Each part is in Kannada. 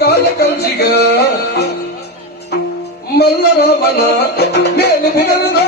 ಕಾಲ ಕಲ್ಸಿಗ ಮಲ್ಲರಾಮನ ಮೇಲೆ ಬಿಡದ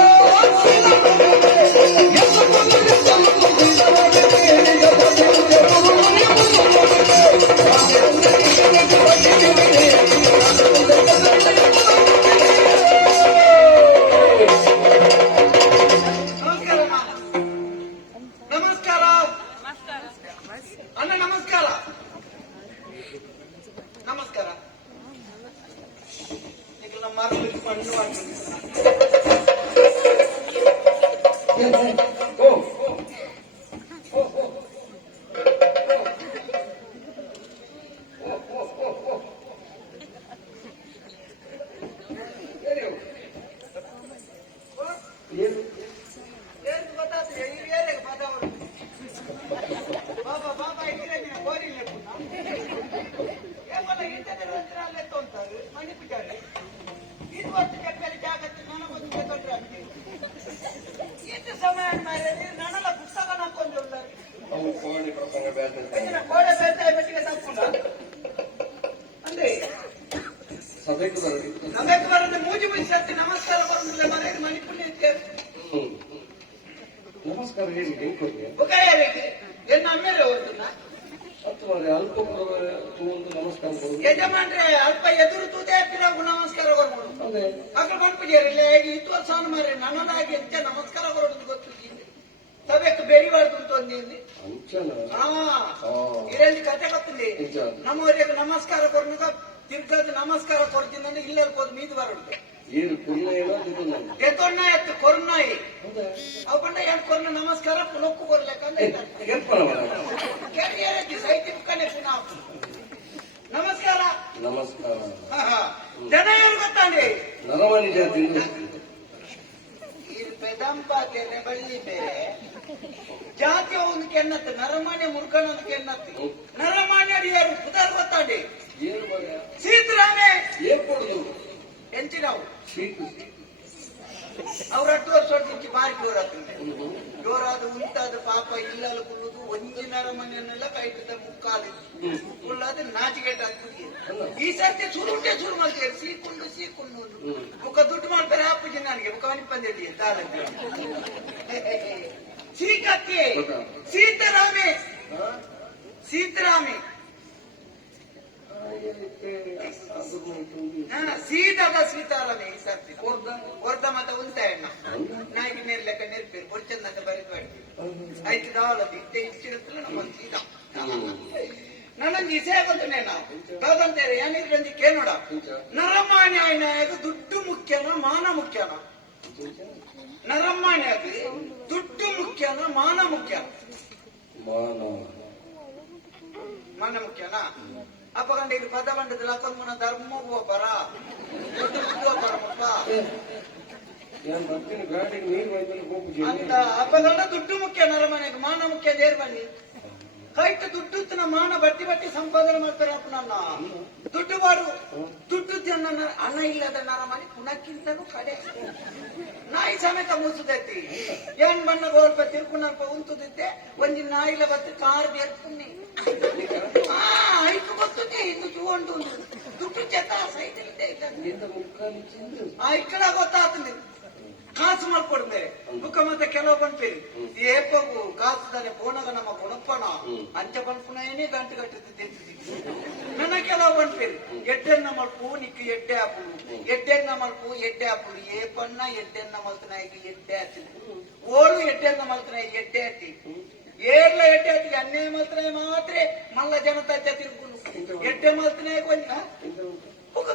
ನಮಸ್ಕಾರ ಯಜಮಾನ್ರೆ ಅಲ್ಪ ಎದುರು ತೂತೆ ನಮಸ್ಕಾರ ಅక్కడ ಕೊಂಡ್ಬಿಟ್ಟಿರಲ್ಲ ಇತ್ತು ವರ್ಷ ಮಾರಿ ನನ್ನದಾಗಿ ಎಂತ ನಮಸ್ಕಾರ ಕೊಡೋದು ಗೊತ್ತು ಸಭೆಕ್ಕೆ ಬೆರಿಬಾರ್ದು ಅಂತ ಒಂದಿಲ್ಲಿ ಇರಲ್ಲಿ ಕತೆ ಗೊತ್ತಿಲ್ಲ ನಮ್ಮವರಿಗೆ ನಮಸ್ಕಾರ ಕೊಡ್ನಾಗ ತಿರ್ಗದ ನಮಸ್ಕಾರ ಕೊಡ್ತೀನಿ ಅಂದ್ರೆ ಇಲ್ಲ ಮೀದು ಬರುತ್ತೆ ಎತ್ತೊಣ್ಣ ಎತ್ತು ಕೊರ್ನಾಯಿ ಅವಕೊಂಡ ಎರಡು ಕೊರ್ನ ನಮಸ್ಕಾರ ಪುನಕ್ಕು ಕೊರ್ಲೇಕಂದ್ರೆ ನಮಸ್ಕಾರ ನಮಸ್ಕಾರ ಜನ ಏನು ಗೊತ್ತಾಂಡಿ ನರಮಣಿ ಜಾತಿ ಪೆದಂಪ ಕೆನೆ ಬಳ್ಳಿ ಬೇರೆ ಜಾತಿ ಒಂದು ಕೆನ್ನತ್ತು ನರಮಾನ್ಯ ಮುರುಕಣ್ಣ ಒಂದು ಕೆನ್ನತ್ತು ನರಮಾನ್ಯ ಯಾರು ಪುದಾರ್ ಗೊತ್ತಾಂಡಿ ಸೀತರಾಮೆ ಏನ್ ಕೊಡುದು ಎಂಚಿನವು ಅವ್ರ 10 ವರ್ಷ ಹೊಟ್ಟಿಗೆ ಬಾರಿ ಜೋರಾದ ಉಂಟಾದ ಪಾಪ ಇಲ್ಲಲ್ಲ ಕುಲ್ಲುದು ಒಂಜಿನರ ಮನೆಯನ್ನೆಲ್ಲ ಕೈಬಿದ್ದ ಮುಕ್ಕಾಲು ಕುಳ್ಳಾದ ನಾಚಿಗೆಟ್ ಆಗ್ತದೆ ಈ ಸರ್ತಿ ಶುರುಂಟೆ ಶುರು ಮಾಡ್ತಾರೆ ಸೀಕೊಂಡು ಮುಖ ದುಡ್ಡು ಮಾಡ್ತಾರೆ ಅಪ್ಪಜಿ ನನಗೆ ಮುಖ ಅನಿಪಂದಿ ಸೀಕಕ್ಕೆ ಸೀತಾರಾಮೆ ಸೀತಾದ ಸೀತಾರಾಮೆ ಈ ಸರ್ತಿ ಹೊರ್ದ ಮತ ಉಂಟಾ ಎಣ್ಣ ನಾಯಿಗೆ ನೇರ್ಲೆಕ್ಕ ನೆರ್ಪೇರು ಬೊಚ್ಚಂದ ಬರೀಬೇಡಿ ಆಯ್ತು ದಾವಲದ್ದು ಇಟ್ಟೆ ಇಚ್ಚಿರುತ್ತಲ್ಲ ನಮ್ಮ ಸೀತಾ ನನಗೆ ವಿಷಯ ಗೊತ್ತನೇ ನಾವು ಏನಿದ್ರಂಜಿ ಕೇಳೋಡ ನರಮಾನ್ಯ ಆಯ್ನಾಗ ದುಡ್ಡು ಮುಖ್ಯನ ಮಾನ ಮುಖ್ಯನ ನರಮಾನ್ಯಾಗ ದುಡ್ಡು ಮುಖ್ಯನ ಮಾನ ಮುಖ್ಯ ಮಾನ ಮುಖ್ಯನಾ ಅಪ್ಪಗಂಡ ಇದು ಪದ ಬಂಡದ ಲಕ್ಕಮ್ಮನ ಧರ್ಮ ಬರ ಅಂತ ಅಪ್ಪಗಂಡ ದುಡ್ಡು ಮುಖ್ಯ ನರಮನೆಗೆ ಮಾನ ಮುಖ್ಯ ದೇರ್ ಬನ್ನಿ ಕೈಟ್ ದುಡ್ಡು ಮಾನ ಬಟ್ಟಿ ಸಂಪಾದನೆ ಮಾಡ್ತಾರೆ ಅಪ್ಪ ನನ್ನ ದುಡ್ಡು ಬಾರು ದುಡ್ಡು ಹಣ ಇಲ್ಲದ ನರಮನೆ ಪುನಕ್ಕಿಂತನೂ ಕಡೆ ನಾಯಿ ಸಮೇತ ಮೂಸುದೈತಿ ಏನ್ ಬಣ್ಣ ಗೋಲ್ಪ ತಿರ್ಕೊಂಡಲ್ಪ ಉಂತುದಿತ್ತೆ ಒಂಜಿ ನಾಯಿಲ ಬತ್ತು ಕಾರ್ ಬೇರ್ಪುಣ್ಣಿ ಐಕು ಬರ್ತದೆ ಇನ್ನು ಜೂಂಡು ದುಡ್ಡು ಚೆತ್ತ ಸೈತಲ್ಲಿದೆ ಇಕ್ಕಡ ಗೊತ್ತಾಗ್ತದೆ ಕಾಸು ಮಾಡ್ಕೊಡ್ದೆ ಮುಖ ಮತ್ತೆ ಕೆಲವು ಬಂದ್ಪೇರಿ ಏಪಗು ಕಾಸು ತಾನೆ ಪೋಣಗ ನಮ್ಮ ಗುಣಪ್ಪಣ ಅಂಚ ಬಂದ್ಪುಣೇನೆ ಗಂಟು ಗಟ್ಟಿದ್ದೆ ನನ್ನ ಕೆಲವು ಬಂದ್ಪೇರಿ ಎಡ್ಡೆನ್ನ ಮಲ್ಪು ನಿಕ್ಕು ಎಡ್ಡೆ ಹಾಪುಳು ಎಡ್ಡೆನ್ನ ಮಲ್ಪು ಎಡ್ಡೆ ಹಾಪುಳು ಏಪಣ್ಣ ಎಡ್ಡೆನ್ನ ಮಲ್ತನಾಗಿ ಎಡ್ಡೆ ಹತ್ತಿನ ಓಳು ಎಡ್ಡೆನ್ನ ಮಲ್ತನಾಗಿ ಎಡ್ಡೆ ಹತ್ತಿ ಏರ್ಲ ಎಡ್ಡೆ ಹತ್ತಿಗೆ ಅನ್ನೇ ಮಲ್ತನಾಗಿ ಮಾತ್ರ ಮಲ್ಲ ಜನತಾ ತಿರ್ಗುಳು ಎಡ್ಡೆ ಮಲ್ತನಾಗಿ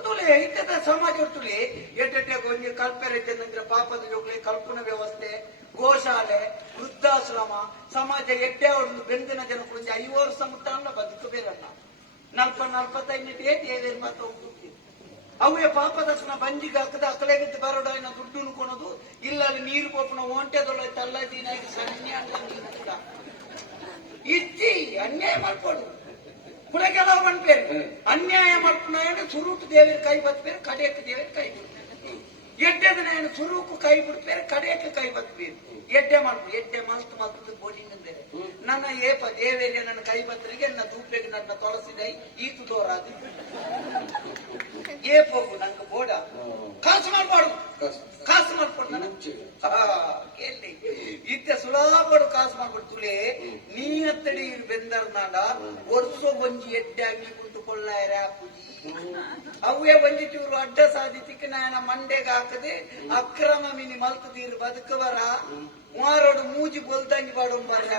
ತುಳಿ ಇಂಥದ ಸಮಾಜ ತುಳಿ ಎಡ್ಡೆ ಗೊಂಜಿ ಕಲ್ಪನೆ ಅಂದ್ರೆ ಪಾಪದ ಜೋಗ್ಲಿ ಕಲ್ಪನಾ ವ್ಯವಸ್ಥೆ ಗೋಶಾಲೆ ವೃದ್ಧಾಶ್ರಮ ಸಮಾಜ ಎಡ್ಡೆ ಅವ್ರದ್ದು ಬೆಂದಿನ ಜನ ಕುಳಿತು 5 ವರ್ಷ ಮುಟ್ಟ ಅಲ್ಲ ಬದುಕು ಬೇರಲ್ಲ 40-45 ಮಾತ್ರ ಹೋಗ್ತೀವಿ ಅವೇ ಪಾಪದರ್ಶನ ಬಂಜಿಗೆ ಹಾಕದ ಅಕಲೆಗಿದ್ದು ಬರೋಡಾಯಿನ ದುಡ್ಡು ಕೊಡೋದು ಇಲ್ಲ ಅಲ್ಲಿ ನೀರು ಪೋಪನ ಒಂಟೆದೊಳ ತಲ್ಲದೀನಾಗಿ ಸಣ್ಣ ಇಚ್ಚಿ ಅನ್ಯಾಯ ಮಾಡ್ಕೊಡು ಪುನಗೆಲ್ಲ ಬಂದ್ಪೇರು ಅನ್ಯಾಯ ಮಾಡ್ಕೊಂಡು ಸುರುಟು ದೇವರ ಕೈ ಬತ್ತೇರು ಕಡೆಯಕ್ಕೆ ದೇವರ ಕೈ ಎಡ್ಡೆದ ನಾನು ಸುರುಕು ಕೈ ಬಿಡ್ತಾರೆ ಕಡೆಯಕ್ಕೆ ಕೈ ಬತ್ಬೇಕು ಎಡ್ಡೆ ಮಾಡ್ಬೇಕು ಎಡ್ಡೆ ಮಲ್ತು ಮಲ್ತು ಬೋಡಿಂಗ್ ನನ್ನ ಏಪ ದೇವೇರಿಯ ನನ್ನ ಕೈ ಬತ್ತರಿಗೆ ನನ್ನ ದೂಪ್ಲೆಗೆ ನನ್ನ ತೊಳಸಿದೈ ಈತು ದೋರಾದ ಏಪ್ ಹೋಗು ನಂಗೆ ಬೋಡ ಕಾಸು ಮಾಡ್ಬಾರ್ದು ಕಾಸು ಮಾಡ್ಕೊಡು ನನ್ನ ಕೇಳಿ ಇತ್ತೆ ಸುಲಾಬಡು ಕಾಸು ಮಾಡ್ಬಿಡ್ತುಲೆ ನೀನತ್ತಡಿ ಬೆಂದರ್ನಾಡ ವರ್ಷ ಒಂಜಿ ಎಡ್ಡೆ ಅಂಗಿ ಕುಂತುಕೊಳ್ಳಾರ ಪೂಜಿ ಅವೇ ಒಂಜಿ ಚೂರು ಅಡ್ಡ ಸಾಧಿತಿಕ್ಕೆ ನಾಯನ ಮಂಡೆಗೆ ಹಾಕದೆ ಅಕ್ರಮ ಮಿನಿ ಮಲ್ತು ತೀರು ಬದುಕವರ ಮಾರೋಡು ಮೂಜಿ ಬೊಲ್ದಂಗಿ ಬಾಡು ಬರ್ರ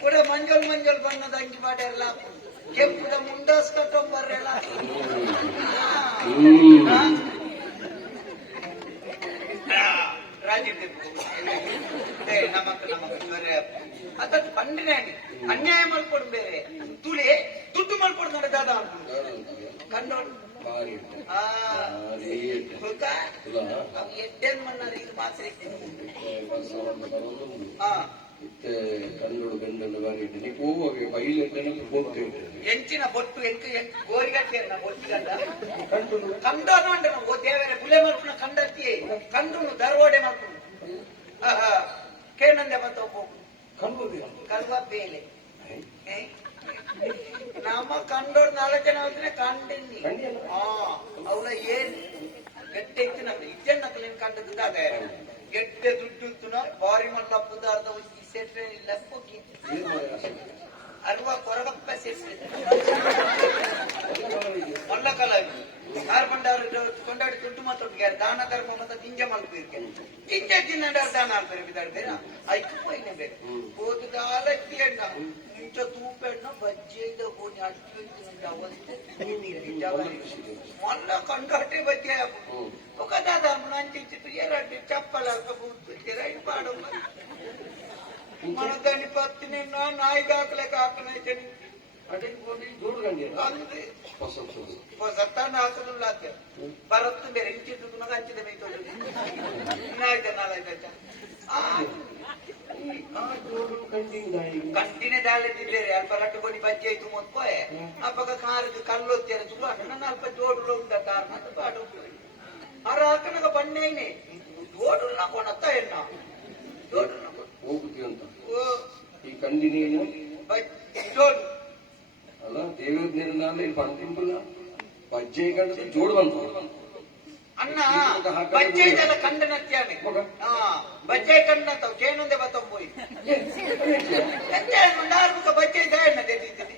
ಕೂಡ ಮಂಜಲ್ ಮಂಜಲ್ ಬಣ್ಣದ ಅಂಗಿ ಬಾಡೆಲ್ಲ ಕೆಂಪುದ ಮುಂಡಾಸ್ ಕಟ್ಟೊಂಬರ್ರೆಲ್ಲ ಅದಕ್ಕೆ ಬಂದ್ರೆ ಅನ್ಯಾಯ ಮಾಡ್ಕೊಡು ಬೇರೆ ತುಳೆ ದುಡ್ಡು ಮಾಡ್ಕೊಡು ನೋಡಿ ದಾದ ಕಂಡೋಳು ಎಡ್ಡೇನ್ ಮಣ್ಣಾರೆ ಇದು ಮಾತ್ರ ಕನ್ನಡ ಗಂಡನ್ನು ಬಾರಿಟ್ಟು ನೀವು ಹೋಗುವಾಗ ಬೈಲೆಟ್ಟನೆ ಹೋಗ್ತಾ ಎಂಚಿನ ಬೊಟ್ಟು ಎಂಟು ಗೋರಿಗಟ್ಟೆ ಬೊಟ್ಟಿಗಲ್ಲ ಕಂಡೋನು ಅಂಡ ನಾವು ದೇವರೇ ಬುಲೆ ಮಾಡ್ಕೊಂಡು ಕಂಡತ್ತಿ ಕಂಡು ದರವಾಡೆ ಮಾಡ್ಕೊಂಡು ಕೇನಂದೆ ಬಂತ ಕಲ್ವ ಬೇಲೆ ನಮ್ಮ ಕಂಡೋಡ್ 4 ಜನ ಹೋದ್ರೆ ಕಂಡಿನಿ ಅವಳ ಏನ್ ಗಟ್ಟೆ ಇತ್ತು ನಮ್ದು ಇದ್ದೇನ್ ನಕ್ಲೇನ್ ಕಂಡದಾಗ ಗೆಡ್ಡೆ ದುಡ್ಡು ಇತ್ತು ಬಾರಿ ಮಲ್ಲಪ್ಪದಾರ್ದ ಸೆಟ್ರೆ ಲೆಪ್ಪಕ್ಕೆ ಅಲ್ವಾ ಕೊರಗಪ್ಪ ಸೇರಿಸಿದೆ ಮಲ್ಲ ಕಲಾವಿ ಯಾರು ಬಂಡವರು ಕೊಂಡಾಡಿ ದುಡ್ಡು ಮಾತಾಡ್ಯಾರ ದಾನ ಧರ್ಮ ಮತ್ತೆ ತಿಂಜ ಮಲ್ಪಿರ್ಕೆ ತಿಂಜ ತಿನ್ನಡಾರ ದಾನ ಆಡ್ತಾರೆ ಬಿದ್ದಾಡ್ಬೇರ ಐದು ಪೈನೆ ಬೇರೆ ಓದುದಾಲತ್ತಿ ಅಣ್ಣ ಇಂಥ ತೂಪೆಣ್ಣ ಬಜ್ಜೆಯಿಂದ ಗೋಣಿ ಅಡ್ಡಿ ಮಲ್ಲ ಕಂಡಾಟೆ ಬಜ್ಜೆ ఒక దాదాపు నుంచి చిత్రీయాలంటే చెప్పాలి పాడు మన దాన్ని పత్తి నిన్న నాయగాకలే కాకనైతే ಅದೇ ಜೋಡು ಗಂಗೆ ಅಂದೆ ಸತ್ತಾನ ಹಾಕಲು ಲಾತೆ ಬರತ್ತು ಬೇರೆ ಇಂಚಿದ್ದು ಮಗ ಹಂಚಿದ ಮೇಯ್ತು ಇನ್ನಾಯ್ತ ನಾಳಾಯ್ತ ಕಂಟಿನೇ ದಾಳಿದ್ದಿದ್ದೇವೆ ಅಲ್ಪ ರಟ್ಟುకొని ಬಜ್ಜೆ ಆಯ್ತು ಮೊದ್ಕೋಯೆ ಅಪ್ಪಗ ಕಾರಿಗೆ ಕಲ್ಲೊತ್ತೇನೆ ಸುಳ್ಳು ನನ್ನ ಅಲ್ಪ ಜೋಡು ಉಂಟ ಕಾರಣ ಪಾಡು ಅರಾಕನಗ ಬಣ್ಣೇನೆ ಜೋಡು ಕೊಣತ್ತ ಎಣ್ಣ ಜೋಡು ಹೋಗುತ್ತಿ ಅಂತ ಈ ಕಂದಿನೇನು ಜೋಡು ಅಲ್ಲ ದೇವರ ನಿರ್ಣಯ ಪಂಪಿಂಪುಲ್ಲ ಬಜ್ಜೆ ಕಂಡ ಜೋಡು ಬಂತು ಅಣ್ಣ ಬಜ್ಜೆ ಇದೆಲ್ಲ ಕಂಡನತ್ಯಾನೆ ಬಜ್ಜೆ ಕಂಡಂತ ಕೇನೊಂದೆ ಬತ್ತಂಬೋಯಿ ಬಜ್ಜೆ ಇದೆ